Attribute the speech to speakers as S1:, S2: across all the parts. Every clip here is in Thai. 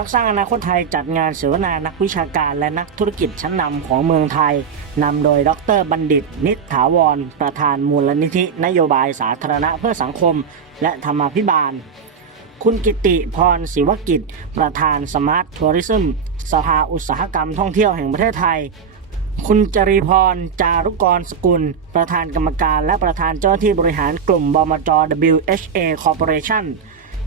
S1: อกสร้างอนาคตไทยจัดงานเสวนานักวิชาการและนักธุรกิจชั้นนำของเมืองไทยนำโดยดรบัณฑิต นิษฐาวร ประธานมูลนิธินโยบายสาธารณะเพื่อสังคม และธรรมาภิบาล คุณกิติพรศิวกิจ ประธานสมาร์ททัวริซึมสภาอุตสาหกรรมท่องเที่ยวแห่งประเทศไทย คุณจรีพร จารุกรสกุล ประธานกรรมการ และประธานเจ้าหน้าที่บริหารกลุ่มบมจ WHA Corporation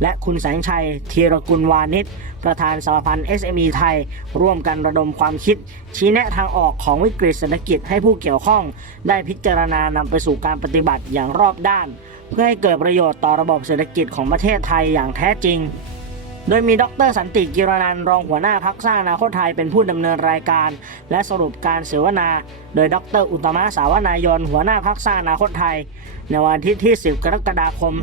S1: และคุณแสงชัยธีรกุลวานิชประธานสหพันธ์ SME ไทย ร่วมกันระดมความคิด ชี้แนะทางออกของวิกฤตเศรษฐกิจให้ผู้เกี่ยวข้อง ได้พิจารณานำไปสู่การปฏิบัติอย่างรอบด้าน เพื่อให้เกิดประโยชน์ต่อระบบเศรษฐกิจของประเทศไทยอย่างแท้จริง โดยมีดรสันติกิรนันรองหัวหน้าพักสร้างอนาคตไทยเป็นผู้ดำเนินรายการ และสรุปการเสวนา โดยดร อุตมะสาวนายนหัวหน้าพักสร้างอนาคตไทย ในวันทิตย์ที่ 10 กรกฎาคม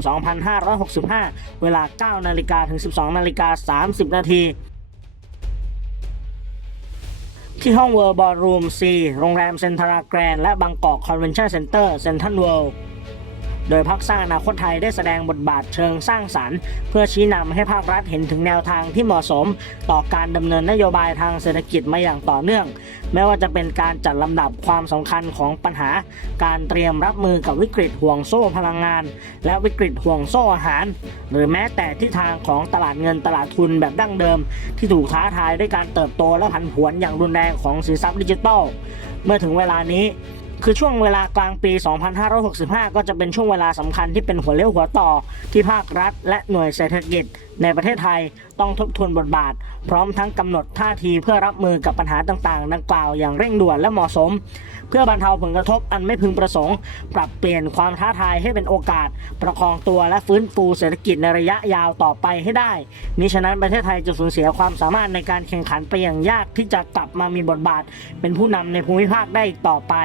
S1: 2565 เวลา 9 นาฬิกาถึง 12 นาฬิกา 30 นาทีที่ห้องเวิร์บอลรูม C โรงแรมเซ็นทรัลแกรนด์และบางกอกคอนเวนชั่นเซ็นเตอร์เซ็นทรัลเวิลด์ โดยพักสร้างอนาคตไทยได้แสดงบทบาทเชิงสร้างสรรค์ เพื่อชี้นำให้ภาครัฐเห็นถึงแนวทางที่เหมาะสม ต่อการดำเนินนโยบายทางเศรษฐกิจมาอย่างต่อเนื่อง ไม่ว่าจะเป็นการจัดลำดับความสำคัญของปัญหา การเตรียมรับมือกับวิกฤตห่วงโซ่พลังงาน และวิกฤตห่วงโซ่อาหาร หรือแม้แต่ทิศทางของตลาดเงินตลาดทุนแบบดั้งเดิม ที่ถูกท้าทายด้วยการเติบโตและผันผวนอย่างรุนแรงของสินทรัพย์ดิจิทัลเมื่อถึงเวลานี้ คือช่วงเวลากลางปี 2565 ก็จะเป็นช่วงเวลาสำคัญที่เป็นหัวเลี้ยวหัวต่อที่ภาครัฐ และหน่วยเศรษฐกิจ ในประเทศไทยต้องทบทวนบทบาท พร้อมทั้งกำหนดท่าทีเพื่อรับมือกับปัญหาต่างๆ ดังกล่าวอย่างเร่งด่วนและเหมาะสม เพื่อบรรเทาผลกระทบอันไม่พึงประสงค์ ปรับเปลี่ยนความท้าทายให้เป็นโอกาส ประคองตัวและฟื้นฟูเศรษฐกิจในระยะยาวต่อไปให้ได้มิฉะนั้นประเทศไทยจะสูญเสียความสามารถในการแข่งขันไปอย่างยากที่จะกลับมามีบทบาท เป็นผู้นำในภูมิภาคได้อีกต่อไป